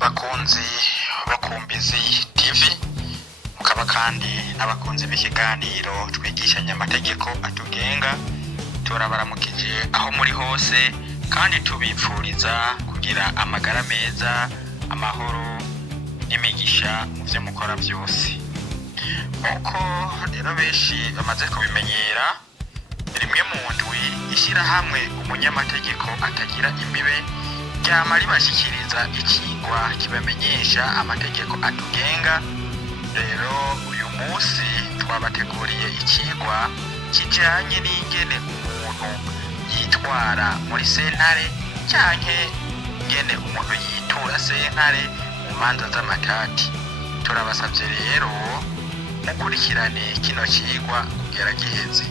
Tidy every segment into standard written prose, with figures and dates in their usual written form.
bakunzi bakumbizi TV mukaba kandi n'abakunzi b'ikiganiro twigishanya amategeko atugenga, turabaramukije aho muri hose kandi tubipfuriza kugira amagara meza, amahoro n'imigisha mu byo mukora byose. Uko rero benshi bamaze kubimenyera, rimwe mu ndwi ishyirahamwe umunyamategeko atagira imbibe ryama ribashyikiriza ikigwa kibamenyesha amategeko atugenga. Rero uyu munsi twabateguriye ikigwa kijanye n'ingene umuntu yitwara muri sentare canke ingene umuntu yitura sentare mu manza z'amatati. Turabasavye rero mukurikirane kino kigwa kugera giheze.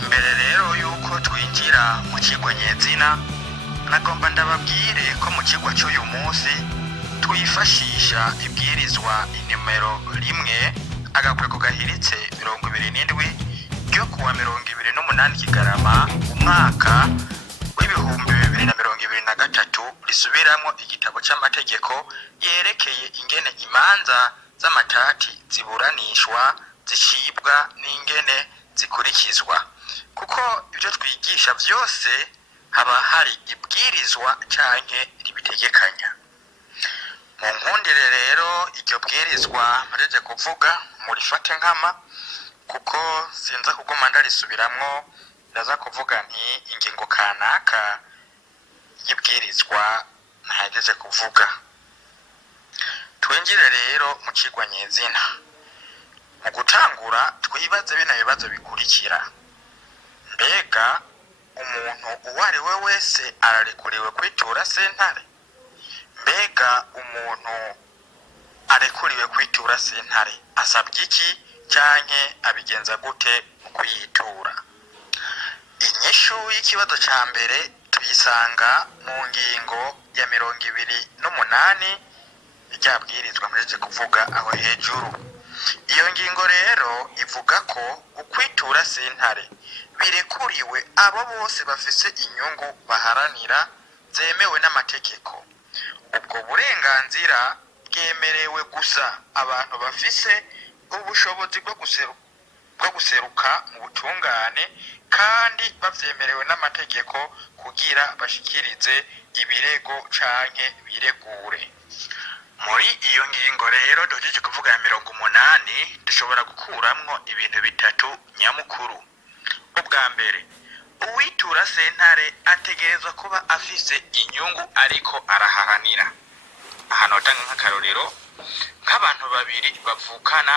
Imbere rero yuko twinjira mu kigwa nyezina, nagomba ndababwire ko mu kigwa cy'uyu munsi twifashisha ibwirizwa inimero 1/27 ryo kuwa 28 Kigarama umwaka w'ibihumbi 2023 risubiramwo igitabo c'amategeko yerekeye ingene imanza z'amatati ziburanishwa, zicibwa n'ingene zikurikizwa. Kuko ibyo twigisha byose haba hari ibwirizwa canke ribitegekanya. Mu nkundire rero iryo bwirizwa mpejeje kuvuga murifate nkama, kuko sinza kuguma ndarisubiramwo, ndaza kuvuga nti ingingo kanaka y'ibwirizwa ntahejeje kuvuga. Twinjire rero mu kigwa nyezina. Mu gutangura twibaze bino bibazo bikurikira: mbega umuntu uwo ari we wese ararekuriwe kwitura sentare? Mbega umuntu arekuriwe kwitura sentare asabwa iki canke abigenza gute mu kuyitura? Inyishu y'ikibazo ca mbere tuyisanga mu ngingo ya 28 ryabwirizwa mpejeje kuvuga aho hejuru. Iyo ngingo rero ivuga ko ukwitura sentare birekuriwe abo bose bafise inyungu baharanira zemewe n'amategeko. Ubwo burenganzira bwemerewe gusa abantu bafise ubushobozi bwo guseruka mu butungane kandi bavyemerewe n'amategeko kugira bashikirize ibirego canke biregure. Muri iyo ngingo rero duhejeje kuvuga ya 80 dushobora gukuramwo ibintu bitatu nyamukuru. Ubwa mbere, uwitura sentare ategerezwa kuba afise inyungu ariko araharanira. Aha notanga nk'akarorero nk'abantu babiri bavukana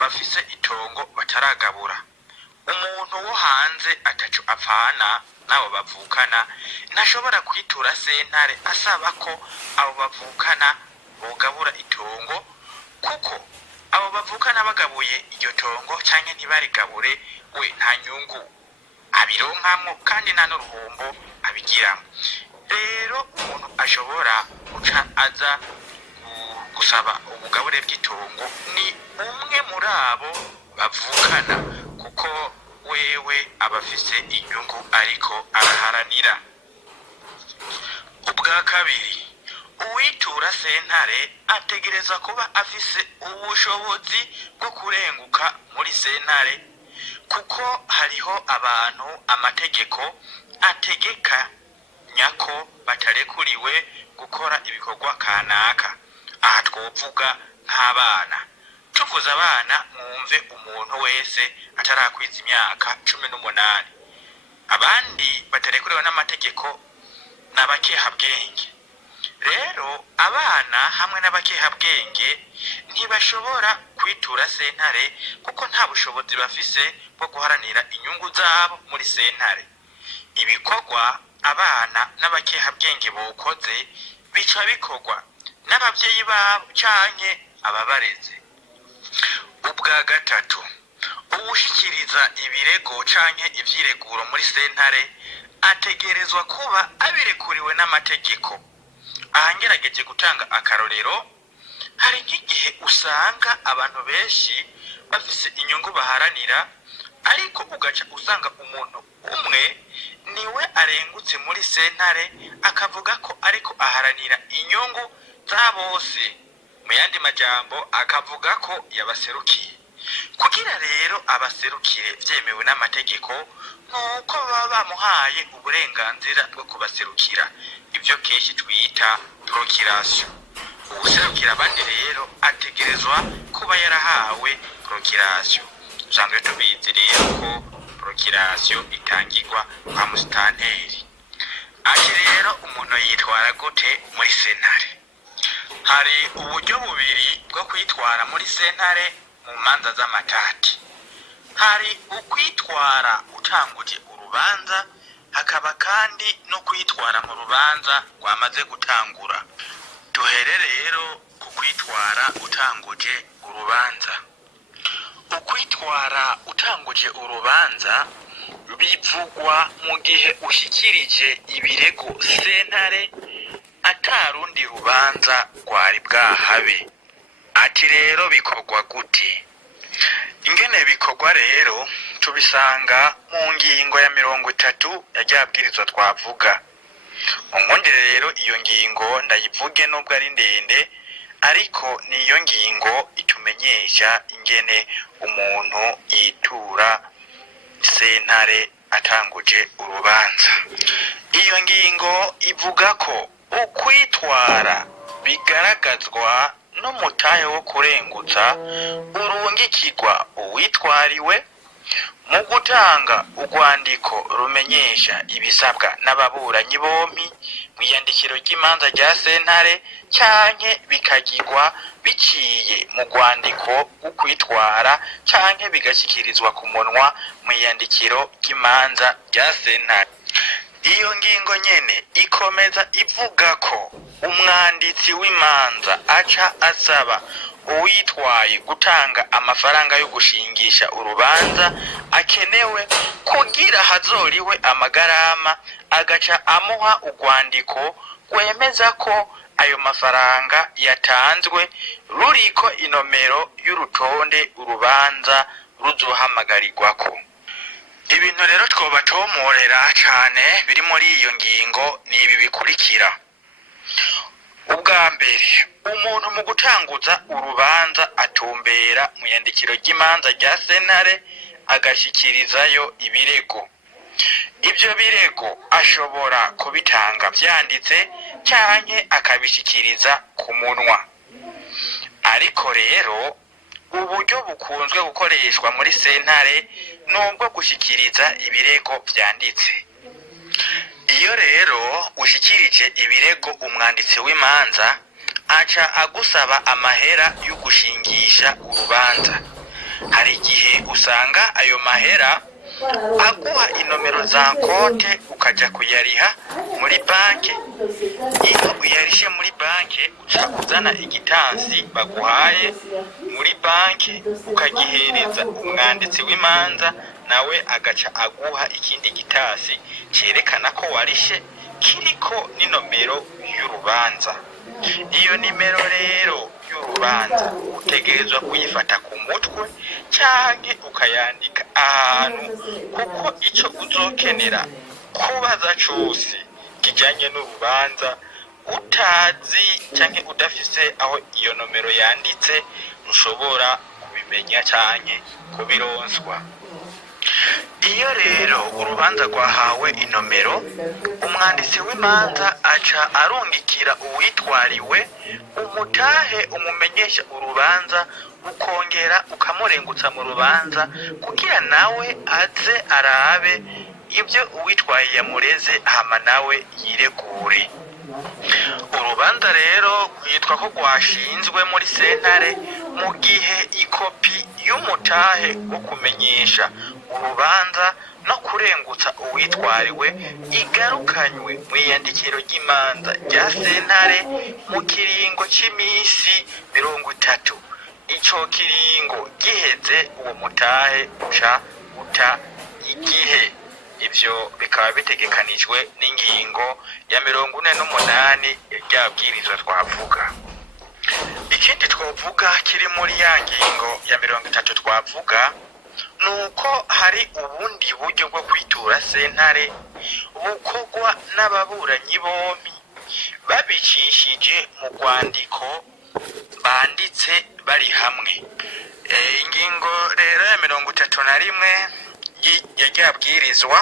bafise itongo bataragabura. Umuntu wo hanze ataco apfana nabo bavukana ntashobora kwitura sentare asaba ko abo bavukana bogabura itongo, kuko abo bavukana bagabuye iryo tongo canke ntibarigabure we nta nyungu abironkamwo kandi nta n'uruhombo abigiramo. Rero umuntu ashobora guca aza gusaba ubugabure bw'itongo ni umwe muri abo bavukana, kuko wewe abafise inyungu ariko araharanira. Ubwa kabiri, uwitura sentare ategereza kuba afise ubushobozi bwo kurenguka muri sentare, kuko hariho abantu amategeko ategekanya ko batarekuriwe gukora ibikorwa kanaka. Aha twovuga nk'abana. Tuvuze abana mwumve umuntu wese atarakwiza imyaka 18. Abandi batarekuriwe n'amategeko n'abakehabwenge. Rero abana hamwe n'abakehabwenge ntibashobora kwitura sentare kuko nta bushobozi bafise bwo guharanira inyungu zabo muri sentare. Ibikorwa abana n'abakehabwenge bokoze bica bikorwa n'abavyeyi babo canke ababareze. Ubwa gatatu, uwushikiriza ibirego canke ivyireguro muri sentare ategerezwa kuba abirekuriwe n'amategeko. Aha ngerageje gutanga akarorero, hari nk'igihe usanga abantu benshi bafise inyungu baharanira, ariko ugaca usanga umuntu umwe niwe arengutse muri sentare akavuga ko ariko aharanira inyungu za bose, mu yandi majambo akavuga ko yabaserukiye. Kugira rero abaserukire vyemewe n'amategeko, nuko baba bamuhaye uburenganzira bwo kubaserukira, ivyo kenshi twita procuration. Uwuserukira abandi rero ategerezwa kuba yarahawe procuration. Usanzwe tubizi rero ko procuration itangirwa kwa musitanteri. Ati rero umuntu yitwara gute muri sentare? Hari uburyo bubiri bwo kwitwara muri sentare mu manza z'amatati. Hari ukwitwara utanguje urubanza, hakaba kandi no kwitwara mu rubanza rwamaze gutangura. Duhere rero ku kwitwara utanguje urubanza. Ukwitwara utanguje urubanza bivugwa mu gihe ushyikirije ibirego sentare atarundi rubanza rwari bwahabe. Ati rero bikorwa gute? Ingene bikorwa rero tubisanga mu ngingo ya 30 ya ryabwirizwa twavuga. Nkongere rero iyo ngingo ndayivuge nubwo ari ndende, ariko niyo ngingo itumenyesha ingene umuntu yitura sentare atanguje urubanza. Iyo ngingo ivuga ko ukwitwara bigaragazwa n'umutahe wo kurengutsa urungikirwa uwitwariwe mu gutanga urwandiko rumenyesha ibisabwa n'ababuranyi bompi mu iyandikiro ry'imanza rya sentare, canke bikagirwa biciye mu rwandiko ukwitwara canke bigashyikirizwa ku munwa mu iyandikiro ry'imanza rya sentare. Iyo ngingo nyene ikomeza ivuga ko umwanditsi w'imanza aca asaba uwitwaye gutanga amafaranga yo gushingisha urubanza akenewe kugira hazoriwe amagarama, agaca amuha urwandiko rwemeza ko ayo mafaranga yatanzwe ruriko inomero y'urutonde urubanza ruzohamagarirwako. Ibintu rero twobatomorera cane biri muri iyo ngingo ni ibi bikurikira. Ubwa mbere, umuntu mu gutanguza urubanza atumbera mu yandikiro ry'imanza rya sentare agashikirizayo ibirego. Ibyo birego ashobora kubitanga vyanditse canke akabishikiriza ku munwa. Ariko rero uburyo bukunzwe gukoreshwa muri sentare nubwo gushikiriza ibirego vyanditse. Iyo rero ushikirije ibirego umwanditsi w'imanza aca agusaba amahera yo gushingisha urubanza. Hari igihe usanga ayo mahera aguha inomero za konte ukaja kuyariha muri banki. Iyo uyarishe muri banki uca uzana igitansi baguhaye muri banki ukagihereza umwanditsi w'imanza, nawe agaca aguha ikindi gitasi cerekana ko warishe kiriko n'inomero y'urubanza. Iyo nimero rero y'urubanza utegerezwa kuyifata ku mutwe canke ukayandika ahantu, kuko ico uzokenera kubaza cose kijanye n'urubanza utazi canke udafise aho iyo nomero yanditse ushobora kubimenya canke kubironswa. Iyo rero urubanza rwahawe inomero, umwanditsi w'imanza aca arungikira uwitwariwe umutahe umumenyesha urubanza, ukongera ukamurengutsa mu rubanza kugira nawe aze arabe ibyo uwitwaye yamureze hama nawe yiregure. Urubanza rero rwitwa ko rwashinzwe muri sentare mu gihe ikopi y'umutahe wo kumenyesha urubanza no kurengutsa uwitwariwe igarukanywe mu iyandikiro ry'imanza rya sentare mu kiringo c'imisi 30. Ico kiringo giheze uwo mutahe uca uta igihe. Ivyo bikaba bitegekanijwe n'ingingo ya 48 ryabwirizwa twavuga. Ikindi twovuga kiri muri ya ngingo ya 30 twavuga nuko hari ubundi buryo bwo kwitura sentare bukorwa n'ababuranyi bompi babicishije mu rwandiko banditse bari hamwe. Ingingo rero ya 31 y'abwirizwa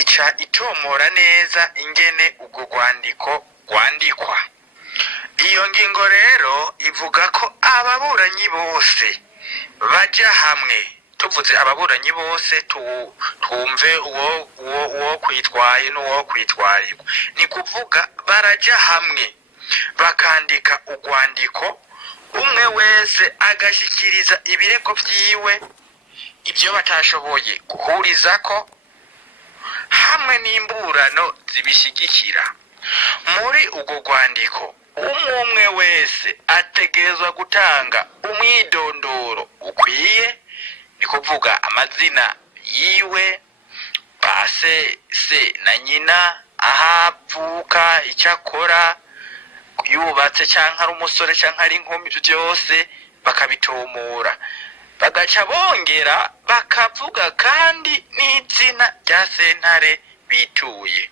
ica itomora neza ingene ubwo rwandiko rwandikwa. Iyo ngingo rero ivuga ko ababuranyi bose baja hamwe. Tuvuze ababuranyi bose twumve uwo kwitwaye n'uwo kwitwarirwa. Ni kuvuga baraja hamwe bakandika urwandiko, umwe wese agashikiriza ibirego vyiwe, ibyo batashoboye guhurizako hamwe n'imburano zibishigikira. Muri urwo rwandiko umwe wese ategerezwa gutanga umwidondoro ukwiye, ni kuvuga amazina yiwe, se na nyina, ahavuka, icyo akora, yubatse canke ari umusore canke ari inkumi, byose bakabitomora. Bagaca bongera bakavuga kandi n'izina rya sentare bituye.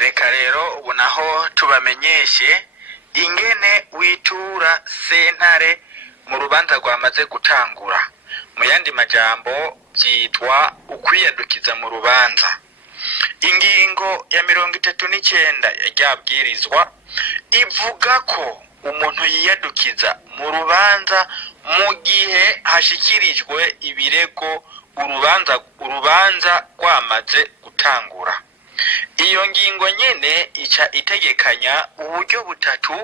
Reka rero ubu naho tubamenyeshe ingene witura sentare mu rubanza rwamaze gutangura. Mu yandi majambo byitwa ukwiyadukiza mu rubanza. Ingingo ya 39 y'abwirizwa ivuga ko umuntu yiyadukiza mu rubanza mu gihe hashikirijwe ibirego urubanza rwamaze gutangura. Iyo ngingo nyene ica itegekanya uburyo butatu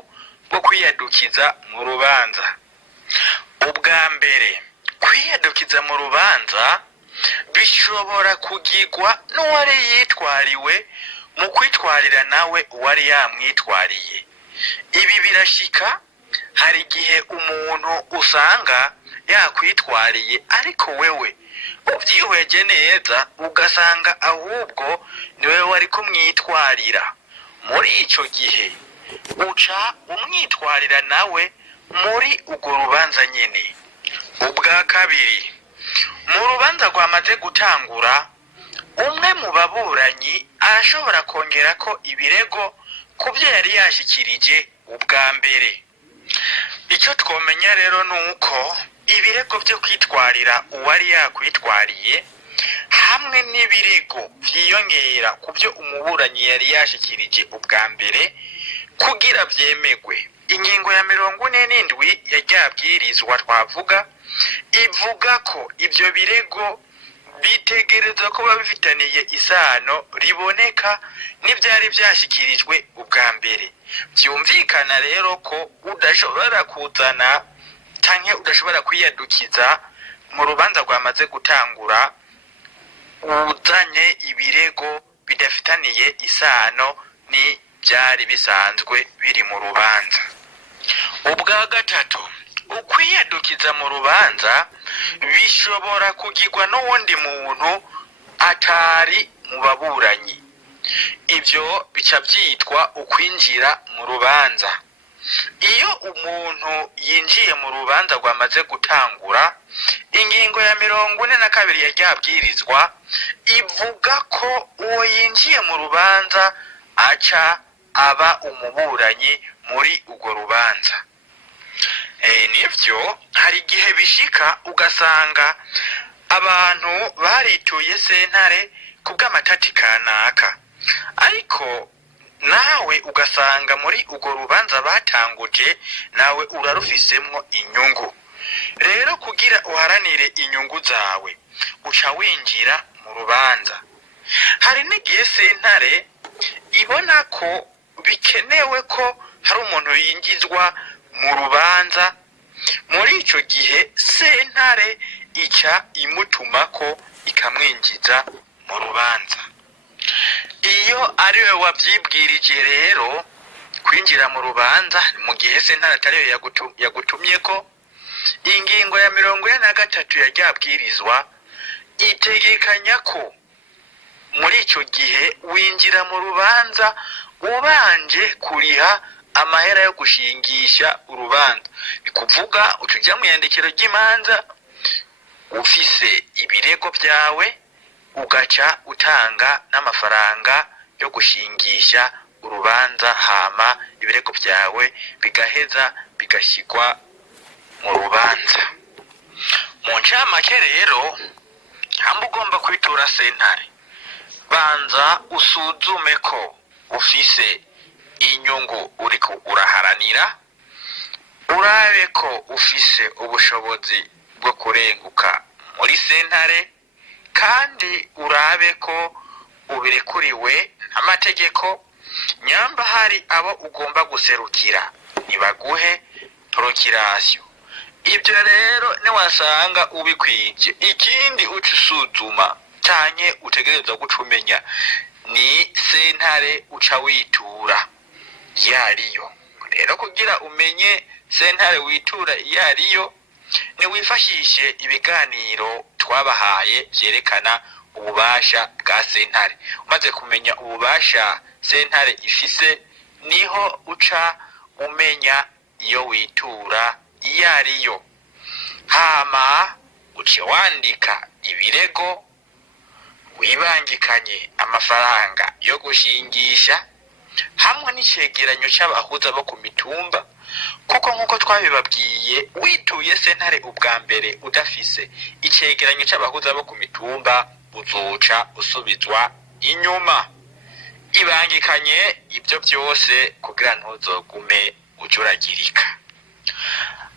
bwo kwiyadukiza mu rubanza. Ubwa mbere, kwiyadukiza mu rubanza bishobora kugirwa n'uwari yitwariwe mu kwitwarira nawe uwari yamwitwariye. Ibi birashika, hari igihe umuntu usanga yakwitwariye ariko wewe ubyihweje neza ugasanga ahubwo niwe wari kumwitwarira. Muri ico gihe uca umwitwarira nawe muri urwo rubanza nyene. Ubwa kabiri, mu rubanza rwamaze gutangura, umwe mu baburanyi arashobora kongera ko ibirego ku byo yari yashikirije ubwa mbere. Icyo twomenya rero nuko ibirego byo kwitwarira uwari yakwitwariye hamwe n'ibirego vyiyongera ku byo umuburanyi yari yashikirije ubwa mbere kugira vyemegwe. Ingingo ya 47 y'abwirizwa twavuga ivuga ko ibyo birego bitegerezwa kuba bifitaniye isano riboneka n'ibyari byashyikirijwe ubwa mbere. Byumvikana rero ko udashobora kuzana canke udashobora kwiyadukiza mu rubanza rwamaze gutangura uzanye ibirego bidafitaniye isano ni byari bisanzwe biri mu rubanza. Ubwa gatatu, ukwiyadukiza mu rubanza bishobora kugirwa n'uwundi muntu atari mu baburanyi. Ibyo bica byitwa ukwinjira mu rubanza. Iyo umuntu yinjiye mu rubanza rwamaze gutangura, ingingo ya 42 y'abwirizwa ivuga ko uwo yinjiye mu rubanza aca aba umuburanyi muri urwo rubanza. Nivyo hari igihe bishika ugasanga abantu barituye sentare kubw'amatati kanaka, ariko nawe ugasanga muri urwo rubanza batanguje nawe urarufisemwo inyungu. Rero kugira uharanire inyungu zawe uca winjira mu rubanza. Hari n'igihe sentare ibona ko bikenewe ko hari umuntu yinjizwa mu rubanza. Muri ico gihe sentare ica imutumako ikamwinjiza mu rubanza. Iyo ariwe wavyibwirije rero kwinjira mu rubanza mu gihe sentare atariyo yagutumyeko, ingingo ya 43 y'abwirizwa itegekanya ko muri ico gihe winjira mu rubanza ubanje kuriha amahera yo gushingisha urubanza. Ni kuvuga utuja mu yandikiro ry'imanza ufise ibirego vyawe ugaca utanga n'amafaranga yo gushingisha urubanza hama ibirego byawe bigaheza bigashyirwa mu rubanza. Mu ncamake rero, hamba ugomba kwitura sentare, banza usuzume ko ufise inyungu uriko uraharanira, urabe ko ufise ubushobozi bwo kurenguka muri sentare, kandi urabe ko ubirekuriwe n'amategeko. Nyamba hari abo ugomba guserukira, nibaguhe prokirasiyo. Ibyo rero niwasanga ubikwije, ikindi uca usuzuma canke utegerezwa guca umenya ni sentare uca witura iyo ariyo. Rero kugira umenye sentare witura iyo ariyo, niwifashishe ibiganiro twabahaye vyerekana ububasha bwa sentare. Umaze kumenya ububasha sentare ifise, niho uca umenya iyo witura iyo ariyo. Hama uce wandika ibirego, wibangikanye amafaranga yo gushingisha hamwe n'icegeranyo c'abahuza bo ku mitumba, kuko nk'uko twabibabwiye, wituye sentare ubwa mbere udafise icegeranyo c'abahuza bo ku mitumba, uzoca usubizwa inyuma. Ibangikanye ibyo byose kugira ntuzogume ujuragirika.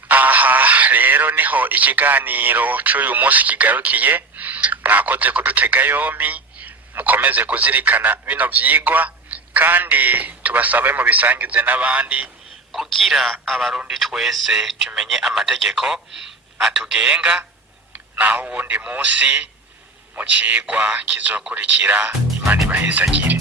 Aha rero niho ikiganiro c'uyu munsi kigarukiye. Mwakoze kudutega yompi, mukomeze kuzirikana bino vyigwa, kandi tubasabe mu bisangize n'abandi kugira abarundi twese tumenye amategeko atugenga. Naho uwundi munsi mu cigwa kizokurikira, Imana ibahezagire.